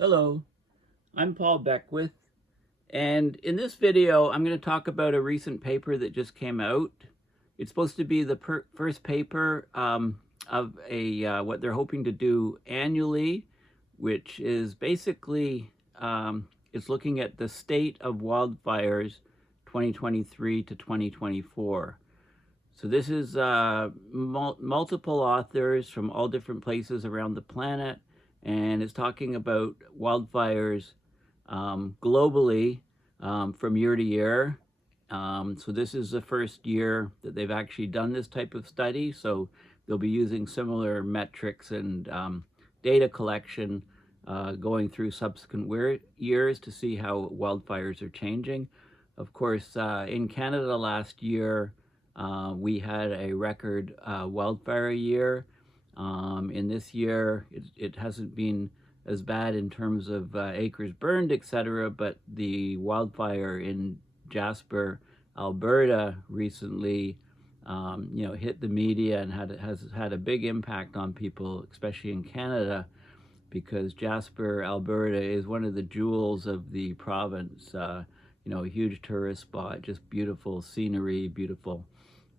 Hello, I'm Paul Beckwith, and in this video I'm going to talk about a recent paper that just came out. It's supposed to be the first paper of what they're hoping to do annually, which is basically it's looking at the state of wildfires 2023 to 2024. So this is multiple authors from all different places around the planet, and it's talking about wildfires globally from year to year. So this is the first year that they've actually done this type of study. So they'll be using similar metrics and data collection going through subsequent years to see how wildfires are changing. Of course, in Canada last year, we had a record wildfire year. In this year, it hasn't been as bad in terms of acres burned, etc., but the wildfire in Jasper, Alberta recently, hit the media and has had a big impact on people, especially in Canada, because Jasper, Alberta is one of the jewels of the province. A huge tourist spot, just beautiful scenery, beautiful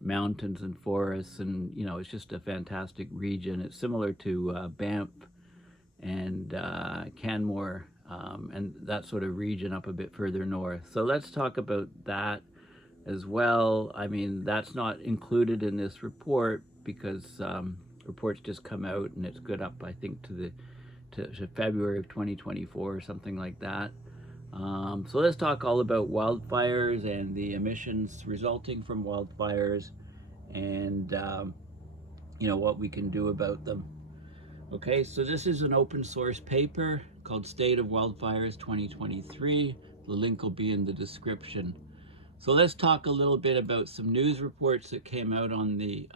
mountains and forests, and it's just a fantastic region. It's similar to Banff and Canmore and that sort of region up a bit further north. So let's talk about that as well. I mean, that's not included in this report because reports just come out and it's good up, I think, to February of 2024 or something like that. So let's talk all about wildfires and the emissions resulting from wildfires and what we can do about them. Okay, so this is an open source paper called State of Wildfires 2023. The link will be in the description. So let's talk a little bit about some news reports that came out on the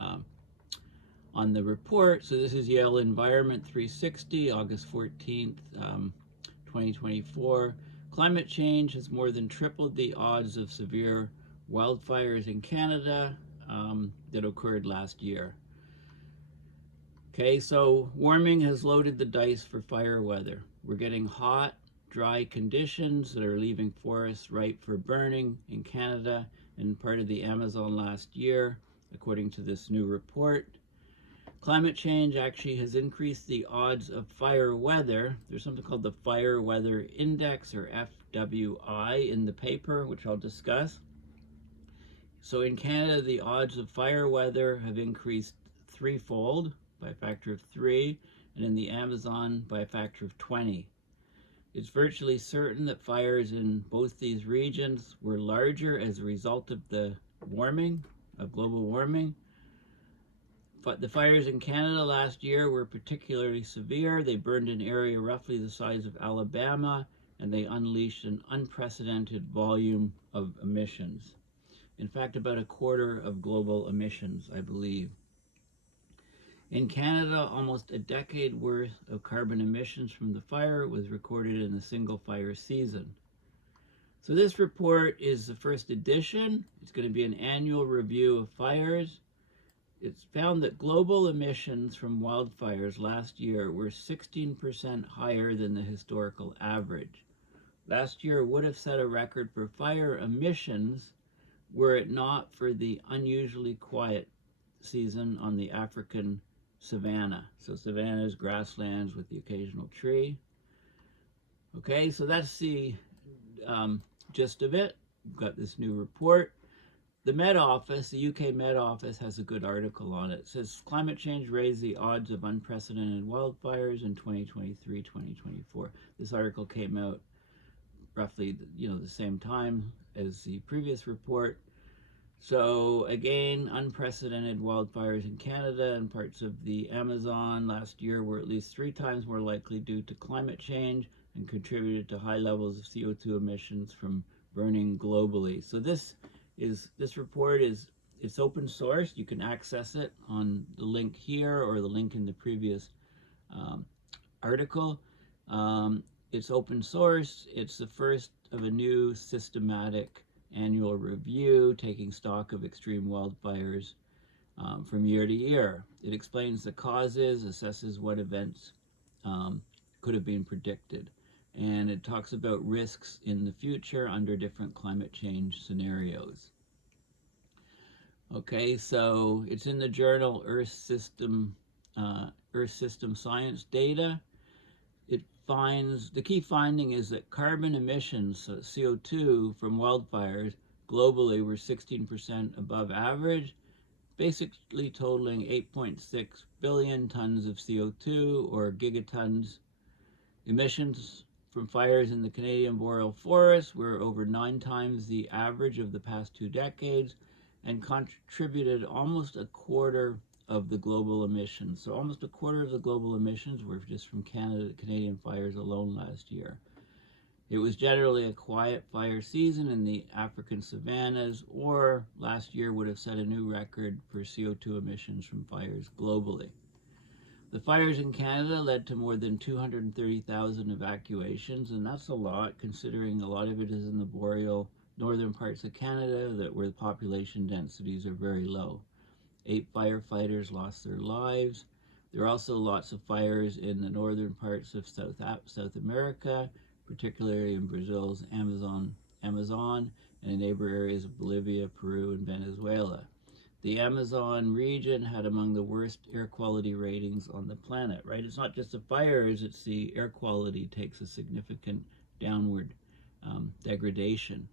report. So this is Yale Environment 360, August 14th, 2024. Climate change has more than tripled the odds of severe wildfires in Canada that occurred last year. Okay, so warming has loaded the dice for fire weather. We're getting hot, dry conditions that are leaving forests ripe for burning in Canada and part of the Amazon last year, according to this new report. Climate change actually has increased the odds of fire weather. There's something called the Fire Weather Index, or FWI, in the paper, which I'll discuss. So in Canada, the odds of fire weather have increased threefold, by a factor of 3, and in the Amazon by a factor of 20. It's virtually certain that fires in both these regions were larger as a result of the warming, of global warming. But the fires in Canada last year were particularly severe. They burned an area roughly the size of Alabama, and they unleashed an unprecedented volume of emissions. In fact, about a quarter of global emissions, I believe. In Canada, almost a decade worth of carbon emissions from the fire was recorded in a single fire season. So this report is the first edition. It's going to be an annual review of fires. It's found that global emissions from wildfires last year were 16% higher than the historical average. Last year would have set a record for fire emissions were it not for the unusually quiet season on the African savanna. So savannas, grasslands with the occasional tree. Okay, so that's the gist of it. We've got this new report. The Met Office, the UK Met Office, has a good article on it. It says climate change raised the odds of unprecedented wildfires in 2023-2024. This article came out roughly the same time as the previous report. So again, unprecedented wildfires in Canada and parts of the Amazon last year were at least 3 times more likely due to climate change and contributed to high levels of CO2 emissions from burning globally. So this report it's open source. You can access it on the link here or the link in the previous article. It's open source. It's the first of a new systematic annual review taking stock of extreme wildfires from year to year. It explains the causes, assesses what events could have been predicted. and it talks about risks in the future under different climate change scenarios. Okay, so it's in the journal Earth System Science Data. It finds, the key finding is that carbon emissions, so CO2 from wildfires globally were 16% above average, basically totaling 8.6 billion tons of CO2 or gigatons. Emissions from fires in the Canadian boreal forest were over 9 times the average of the past 2 decades and contributed almost a quarter of the global emissions. So almost a quarter of the global emissions were just from Canadian fires alone last year. It was generally a quiet fire season in the African savannas, or last year would have set a new record for CO2 emissions from fires globally. The fires in Canada led to more than 230,000 evacuations, and that's a lot considering a lot of it is in the boreal northern parts of Canada where the population densities are very low. 8 firefighters lost their lives. There are also lots of fires in the northern parts of South America, particularly in Brazil's Amazon and in neighbor areas of Bolivia, Peru, and Venezuela. The Amazon region had among the worst air quality ratings on the planet, right? It's not just the fires, it's the air quality takes a significant downward degradation.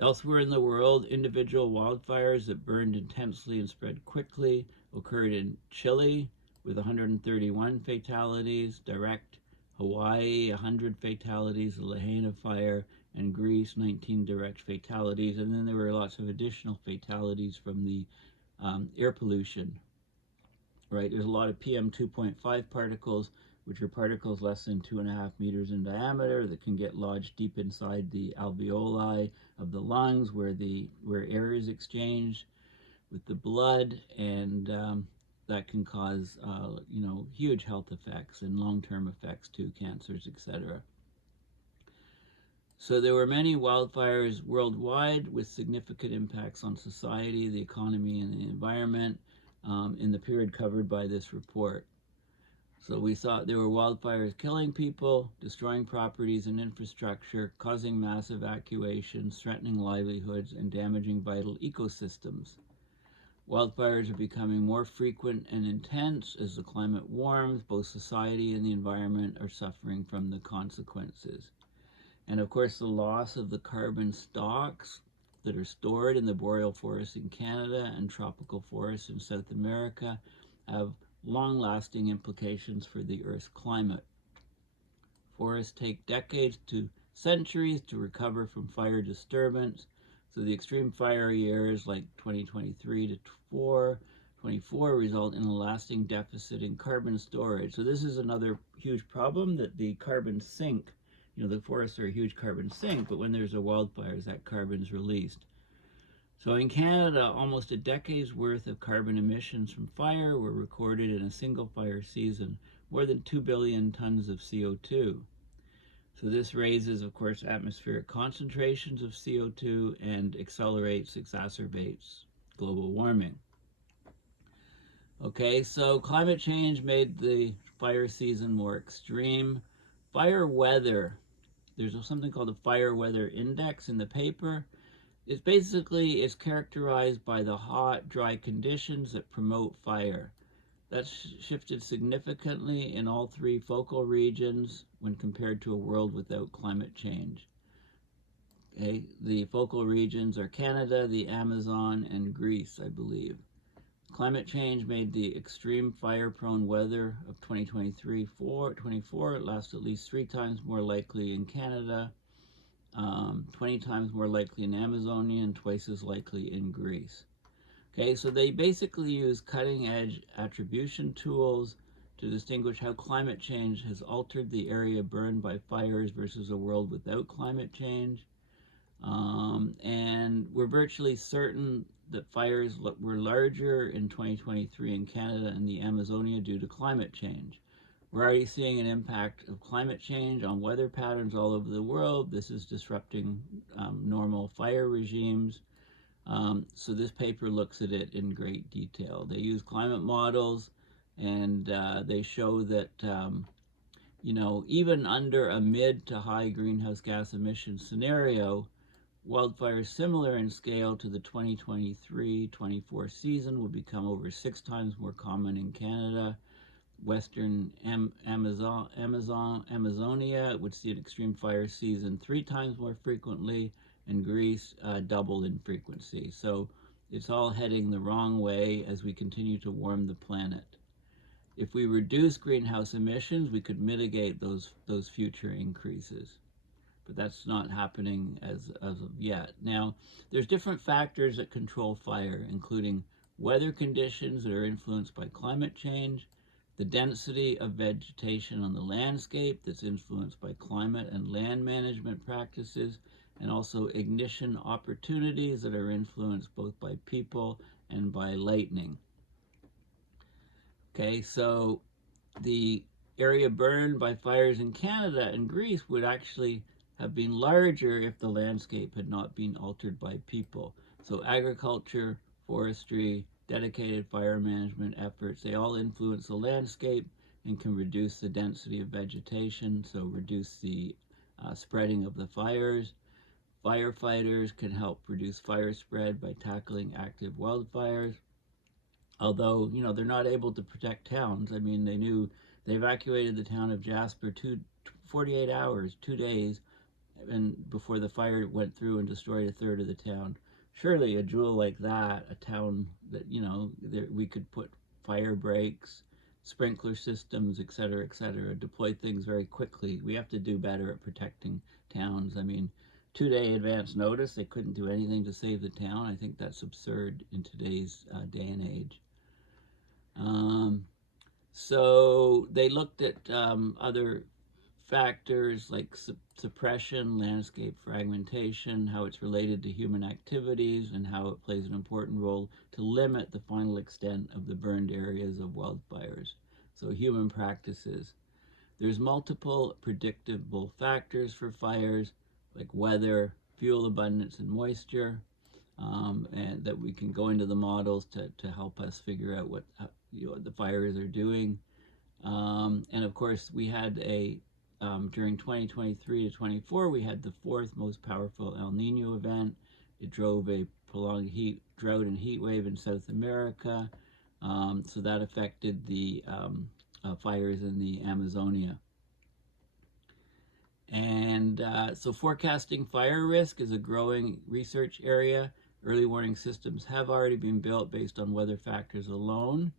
Elsewhere in the world, individual wildfires that burned intensely and spread quickly occurred in Chile with 131 fatalities, direct Hawaii, 100 fatalities, the Lahaina fire, and Greece, 19 direct fatalities. And then there were lots of additional fatalities from the air pollution, right? There's a lot of PM 2.5 particles, which are particles less than 2.5 meters in diameter that can get lodged deep inside the alveoli of the lungs where air is exchanged with the blood, and that can cause huge health effects and long-term effects to cancers, etc. So there were many wildfires worldwide with significant impacts on society, the economy, and the environment in the period covered by this report. So we saw there were wildfires killing people, destroying properties and infrastructure, causing mass evacuations, threatening livelihoods, and damaging vital ecosystems. Wildfires are becoming more frequent and intense as the climate warms. Both society and the environment are suffering from the consequences. And of course, the loss of the carbon stocks that are stored in the boreal forests in Canada and tropical forests in South America have long-lasting implications for the Earth's climate. Forests take decades to centuries to recover from fire disturbance, so the extreme fire years like 2023 to 24 result in a lasting deficit in carbon storage. So this is another huge problem, that the carbon sink, the forests are a huge carbon sink, but when there's a wildfire, that carbon's released. So in Canada, almost a decade's worth of carbon emissions from fire were recorded in a single fire season, more than 2 billion tons of CO2. So this raises, of course, atmospheric concentrations of CO2 and exacerbates global warming. Okay, so climate change made the fire season more extreme. Fire weather, there's something called a fire weather index in the paper. It's characterized by the hot, dry conditions that promote fire. That's shifted significantly in all 3 focal regions when compared to a world without climate change. Okay, the focal regions are Canada, the Amazon, and Greece, I believe. Climate change made the extreme fire-prone weather of 2023-24 last at least 3 times more likely in Canada, 20 times more likely in Amazonia, and twice as likely in Greece. Okay, so they basically use cutting-edge attribution tools to distinguish how climate change has altered the area burned by fires versus a world without climate change. And we're virtually certain that fires were larger in 2023 in Canada and the Amazonia due to climate change. We're already seeing an impact of climate change on weather patterns all over the world. This is disrupting normal fire regimes. So this paper looks at it in great detail. They use climate models, and they show that even under a mid to high greenhouse gas emission scenario, wildfires similar in scale to the 2023-24 season will become over 6 times more common in Canada. Western Amazonia would see an extreme fire season 3 times more frequently, and Greece double in frequency. So it's all heading the wrong way as we continue to warm the planet. If we reduce greenhouse emissions, we could mitigate those future increases. But that's not happening as of yet. Now, there's different factors that control fire, including weather conditions that are influenced by climate change, the density of vegetation on the landscape that's influenced by climate and land management practices, and also ignition opportunities that are influenced both by people and by lightning. Okay, so the area burned by fires in Canada and Greece would actually have been larger if the landscape had not been altered by people. So agriculture, forestry, dedicated fire management efforts, they all influence the landscape and can reduce the density of vegetation, so reduce the spreading of the fires. Firefighters can help reduce fire spread by tackling active wildfires. Although, they're not able to protect towns. I mean, they evacuated the town of Jasper 48 hours, 2 days, and before the fire went through and destroyed a third of the town. Surely a jewel like that, a town that, we could put fire breaks, sprinkler systems, et cetera, deploy things very quickly. We have to do better at protecting towns. I mean, 2-day advance notice, they couldn't do anything to save the town. I think that's absurd in today's day and age. So they looked at other factors like suppression, landscape fragmentation, how it's related to human activities, and how it plays an important role to limit the final extent of the burned areas of wildfires. So human practices. There's multiple predictable factors for fires, like weather, fuel abundance, and moisture, and that we can go into the models to help us figure out what the fires are doing. And of course, we had during 2023 to 24, we had the 4th most powerful El Nino event. It drove a prolonged drought and heat wave in South America. So that affected the fires in the Amazonia. And so forecasting fire risk is a growing research area. Early warning systems have already been built based on weather factors alone.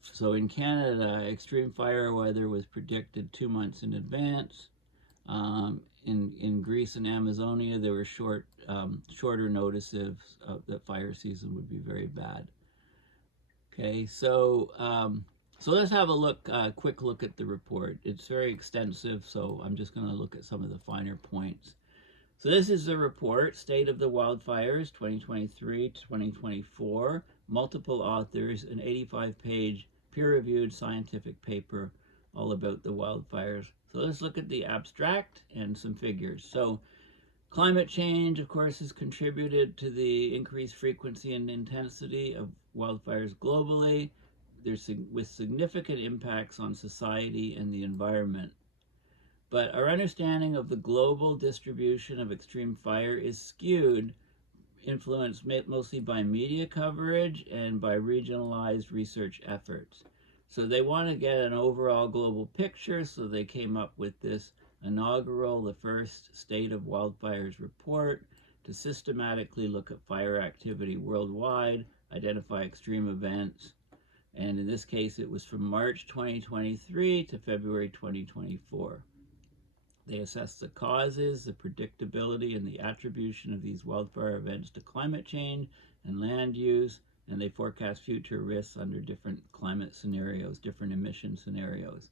So in Canada, extreme fire weather was predicted 2 months in advance. In Greece and Amazonia, there were shorter notices that fire season would be very bad. Okay, so let's have a quick look at the report. It's very extensive, so I'm just going to look at some of the finer points. So this is the report, State of the Wildfires, 2023 to 2024, multiple authors, an 85-page peer-reviewed scientific paper all about the wildfires. So let's look at the abstract and some figures. So climate change, of course, has contributed to the increased frequency and intensity of wildfires globally. With significant impacts on society and the environment. But our understanding of the global distribution of extreme fire is skewed, influenced mostly by media coverage and by regionalized research efforts. So they want to get an overall global picture, so they came up with this inaugural, the first State of Wildfires report, to systematically look at fire activity worldwide, identify extreme events, and in this case it was from March 2023 to February 2024. They assessed the causes, the predictability, and the attribution of these wildfire events to climate change and land use, and they forecast future risks under different climate scenarios, different emission scenarios.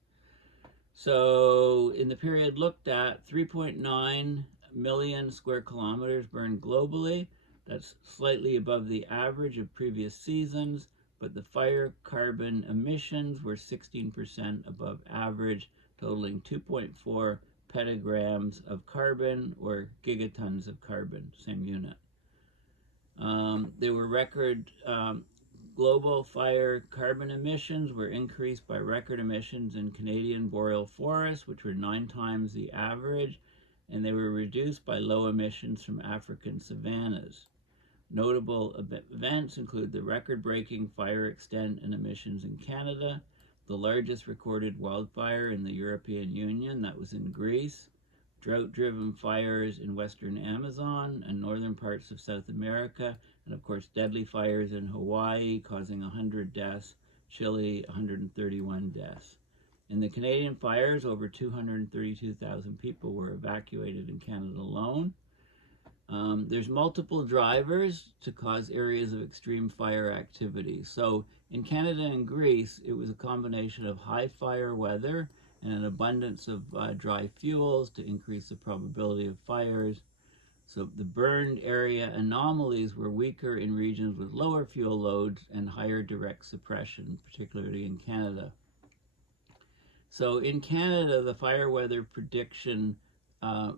So in the period looked at, 3.9 million square kilometers burned globally. That's slightly above the average of previous seasons, but the fire carbon emissions were 16% above average, totaling 2.4 petagrams of carbon, or gigatons of carbon, same unit. There were record global fire carbon emissions were increased by record emissions in Canadian boreal forests, which were 9 times the average, and they were reduced by low emissions from African savannas. Notable events include the record-breaking fire extent and emissions in Canada, the largest recorded wildfire in the European Union, that was in Greece, drought-driven fires in western Amazon and northern parts of South America, and of course deadly fires in Hawaii causing 100 deaths, Chile 131 deaths. In the Canadian fires, over 232,000 people were evacuated in Canada alone. There's multiple drivers to cause areas of extreme fire activity. So in Canada and Greece, it was a combination of high fire weather and an abundance of dry fuels to increase the probability of fires. So the burned area anomalies were weaker in regions with lower fuel loads and higher direct suppression, particularly in Canada. So in Canada, the fire weather prediction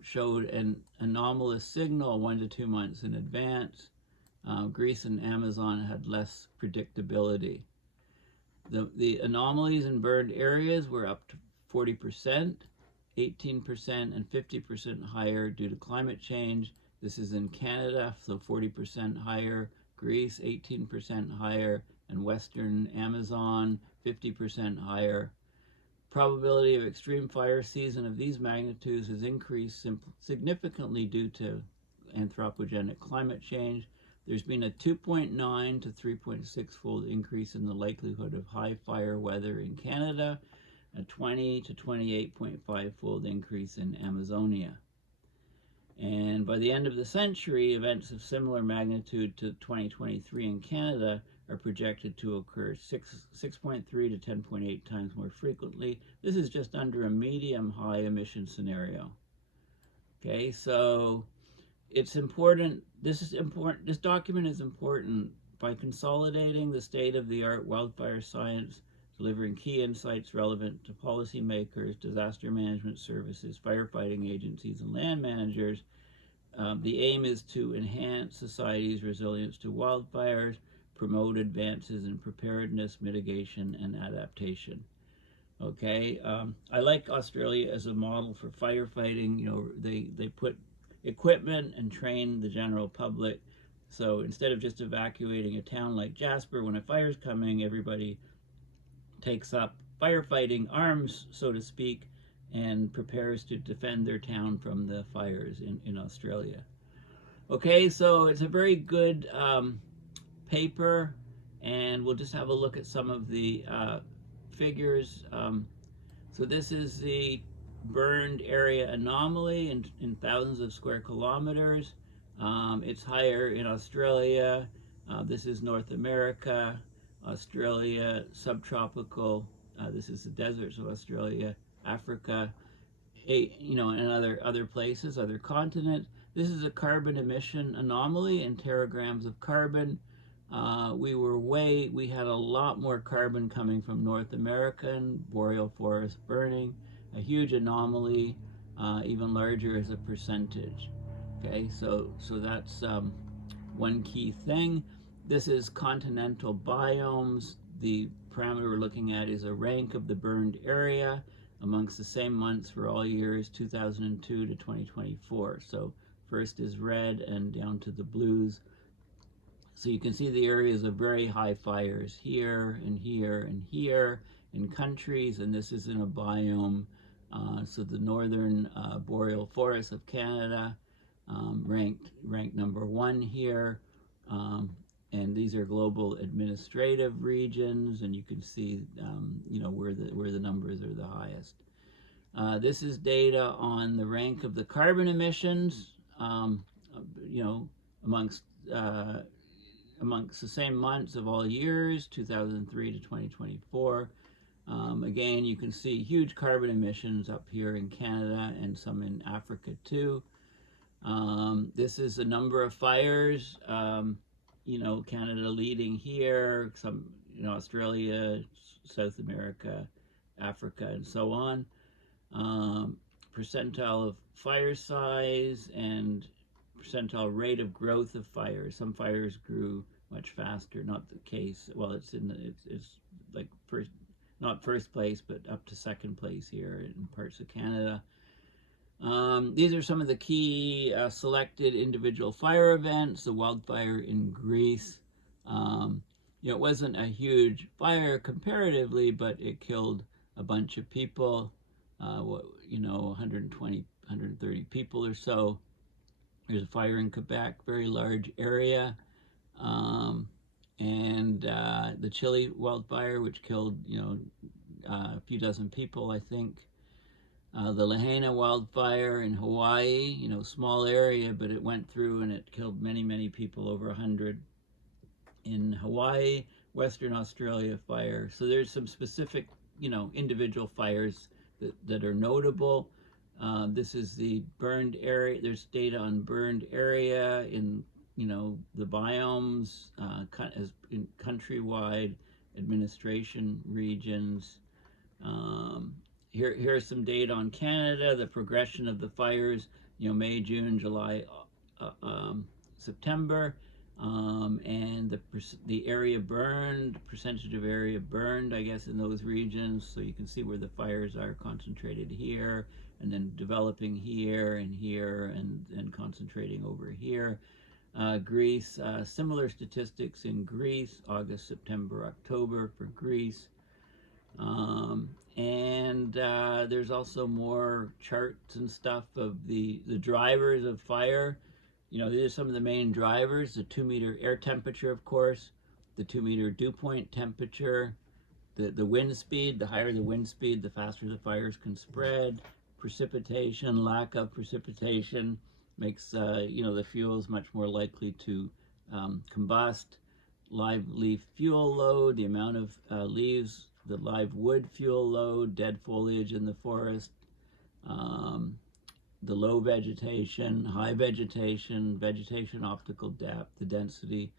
showed an anomalous signal 1 to 2 months in advance. Greece and Amazon had less predictability. The anomalies in burned areas were up to 40%, 18%, and 50% higher due to climate change. This is in Canada, so 40% higher, Greece 18% higher, and Western Amazon 50% higher. Probability of extreme fire season of these magnitudes has increased significantly due to anthropogenic climate change. There's been a 2.9 to 3.6-fold increase in the likelihood of high fire weather in Canada, a 20 to 28.5-fold increase in Amazonia. And by the end of the century, events of similar magnitude to 2023 in Canada are projected to occur 6.3 to 10.8 times more frequently. This is just under a medium-high emission scenario. Okay, so it's important. This document is important by consolidating the state-of-the-art wildfire science, delivering key insights relevant to policymakers, disaster management services, firefighting agencies, and land managers. The aim is to enhance society's resilience to wildfires, promote advances in preparedness, mitigation, and adaptation. Okay, I like Australia as a model for firefighting. You know, they put equipment and train the general public. So instead of just evacuating a town like Jasper, when a fire's coming, everybody takes up firefighting arms, so to speak, and prepares to defend their town from the fires in Australia. Okay, so it's a very good paper, and we'll just have a look at some of the figures. So this is the burned area anomaly in thousands of square kilometers. It's higher in Australia. This is North America, Australia, subtropical. This is the deserts of Australia, Africa, and other places, other continents. This is a carbon emission anomaly in teragrams of carbon. We had a lot more carbon coming from North American boreal forest burning, a huge anomaly, even larger as a percentage. Okay, so that's one key thing. This is continental biomes. The parameter we're looking at is a rank of the burned area amongst the same months for all years 2002 to 2024. So first is red and down to the blues. So you can see the areas of very high fires here and here and here in countries, and this is in a biome. So the northern boreal forests of Canada ranked number 1 here. And these are global administrative regions, and you can see, where the numbers are the highest. This is data on the rank of the carbon emissions, amongst the same months of all years, 2003 to 2024. Again, you can see huge carbon emissions up here in Canada and some in Africa too. This is a number of fires. Canada leading here, some, Australia, South America, Africa, and so on. Percentile of fire size and percentile rate of growth of fires. Some fires grew much faster. Not the case. Well, it's in the it's like first, not first place, but up to second place here in parts of Canada. These are some of the key selected individual fire events. The wildfire in Greece. It wasn't a huge fire comparatively, but it killed a bunch of people. 120, 130 people or so. There's a fire in Quebec, very large area. And the Chile wildfire, which killed, a few dozen people, I think. The Lahaina wildfire in Hawaii, small area, but it went through and it killed many, many people, over 100. In Hawaii, Western Australia fire. So there's some specific, individual fires that are notable. This is the burned area. There's data on burned area in, the biomes, as in countrywide administration regions. Here's some data on Canada, the progression of the fires, May, June, July, September, and the area burned, percentage of area burned, I guess, in those regions. So you can see where the fires are concentrated here, and then developing here, and concentrating over here. Greece, similar statistics in Greece, August, September, October for Greece. And there's also more charts and stuff of the drivers of fire. These are some of the main drivers: the 2-meter air temperature, of course, the 2-meter dew point temperature, the wind speed. The higher the wind speed, the faster the fires can spread. Precipitation, lack of precipitation makes the fuels much more likely to combust. Live leaf fuel load, the amount of leaves, the live wood fuel load, dead foliage in the forest, the low vegetation, high vegetation, vegetation optical depth, the density,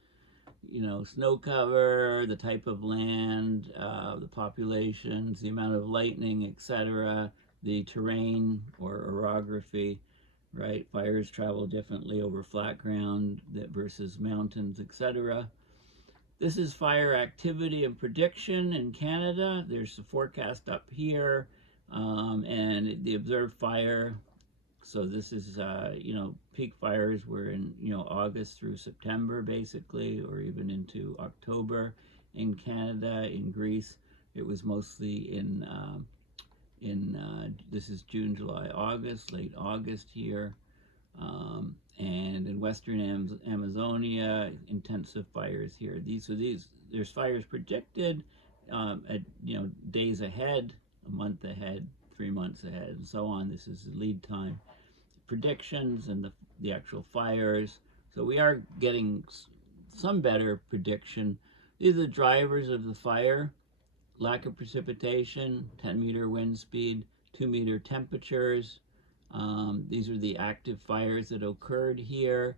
snow cover, the type of land, the populations, the amount of lightning, etc., the terrain or orography, right? Fires travel differently over flat ground versus mountains, etc. This is fire activity and prediction in Canada. There's the forecast up here, and the observed fire. So this is, peak fires were in, August through September, basically, or even into October. In Canada, in Greece, it was mostly in this is June, July, August, late August here. And in Western Amazonia, intensive fires here. There's fires predicted at, days ahead, a month ahead, 3 months ahead, and so on. This is the lead time predictions and the actual fires. So we are getting some better prediction. These are the drivers of the fire: lack of precipitation, 10-meter wind speed, 2-meter temperatures. These are the active fires that occurred here,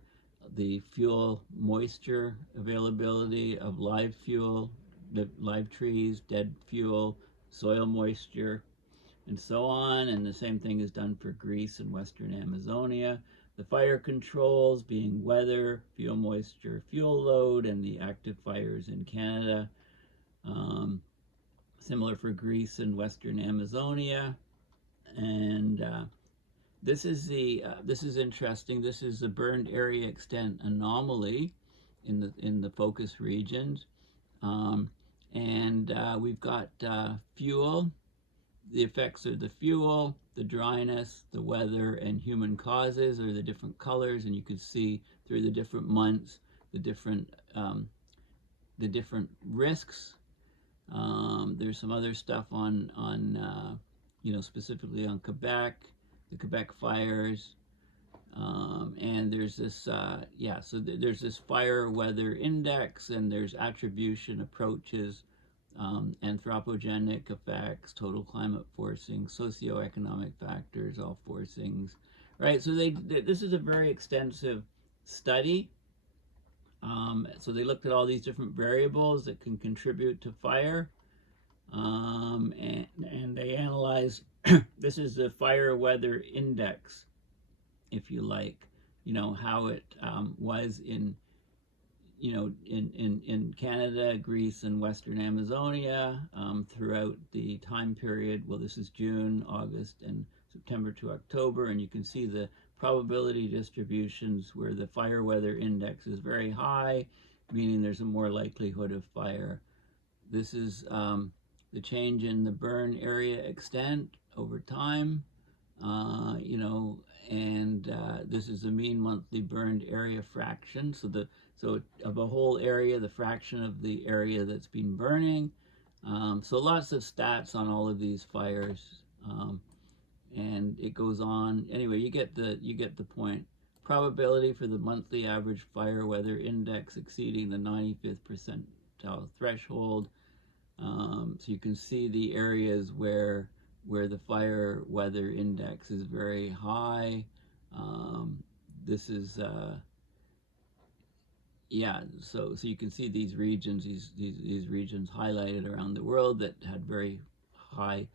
the fuel moisture availability of live fuel, the live trees, dead fuel, soil moisture, and so on. And the same thing is done for Greece and Western Amazonia. The fire controls being weather, fuel moisture, fuel load, and the active fires in Canada. Similar for Greece and Western Amazonia. And this is interesting. This is the burned area extent anomaly in the focus regions, and we've got fuel. The effects of the fuel, the dryness, the weather, and human causes are the different colors, and you can see through the different months the different risks. There's some other stuff on specifically on Quebec, the Quebec fires, and there's this so there's this fire weather index, and there's attribution approaches, anthropogenic effects, total climate forcing, socioeconomic factors, all forcings, right? So this is a very extensive study. So they looked at all these different variables that can contribute to fire, and they analyzed. This is the fire weather index, if you like, how it was in in Canada, Greece, and Western Amazonia throughout the time period. Well, this is June, August, and September to October, and you can see the probability distributions where the fire weather index is very high, meaning there's a more likelihood of fire. This is the change in the burn area extent over time, and this is the mean monthly burned area fraction. So of a whole area, the fraction of the area that's been burning. So lots of stats on all of these fires, and it goes on. Anyway, you get the point. Probability for the monthly average fire weather index exceeding the 95th percentile threshold. So you can see the areas where the fire weather index is very high. This is yeah, so you can see these regions, these regions highlighted around the world that had very high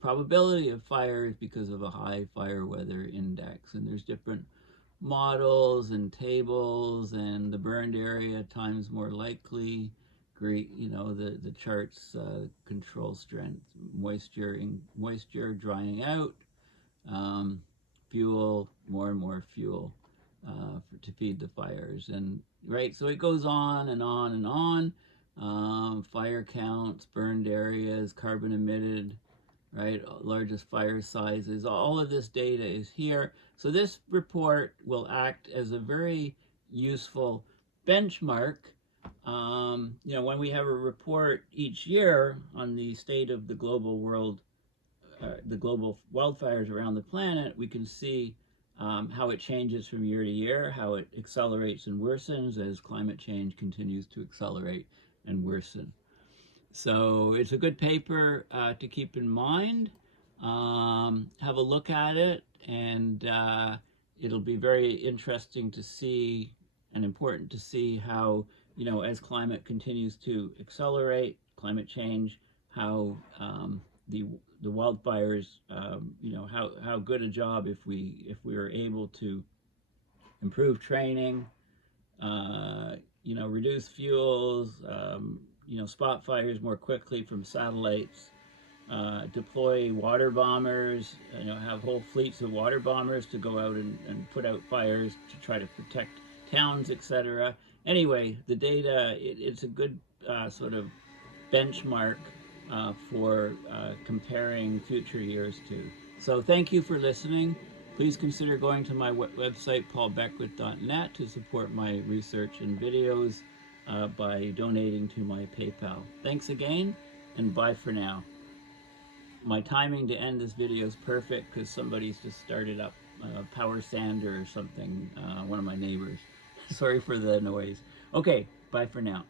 probability of fires because of a high fire weather index. And there's different models and tables, and the burned area times more likely. Great, the charts, control strength, moisture drying out, fuel, more and more fuel to feed the fires. And right, so it goes on and on and on. Fire counts, burned areas, carbon emitted, right, largest fire sizes, all of this data is here. So this report will act as a very useful benchmark. When we have a report each year on the state of the global world, the global wildfires around the planet, we can see how it changes from year to year, how it accelerates and worsens as climate change continues to accelerate and worsen. So it's a good paper to keep in mind. Have a look at it, and it'll be very interesting to see and important to see how, as climate continues to accelerate, climate change, how the wildfires, how good a job if we are able to improve training, reduce fuels, spot fires more quickly from satellites, deploy water bombers, have whole fleets of water bombers to go out and put out fires to try to protect towns, etc. Anyway, the data, it's a good sort of benchmark for comparing future years to. So thank you for listening. Please consider going to my website, paulbeckwith.net, to support my research and videos by donating to my PayPal. Thanks again, and bye for now. My timing to end this video is perfect because somebody's just started up a power sander or something, one of my neighbors. Sorry for the noise. Okay, bye for now.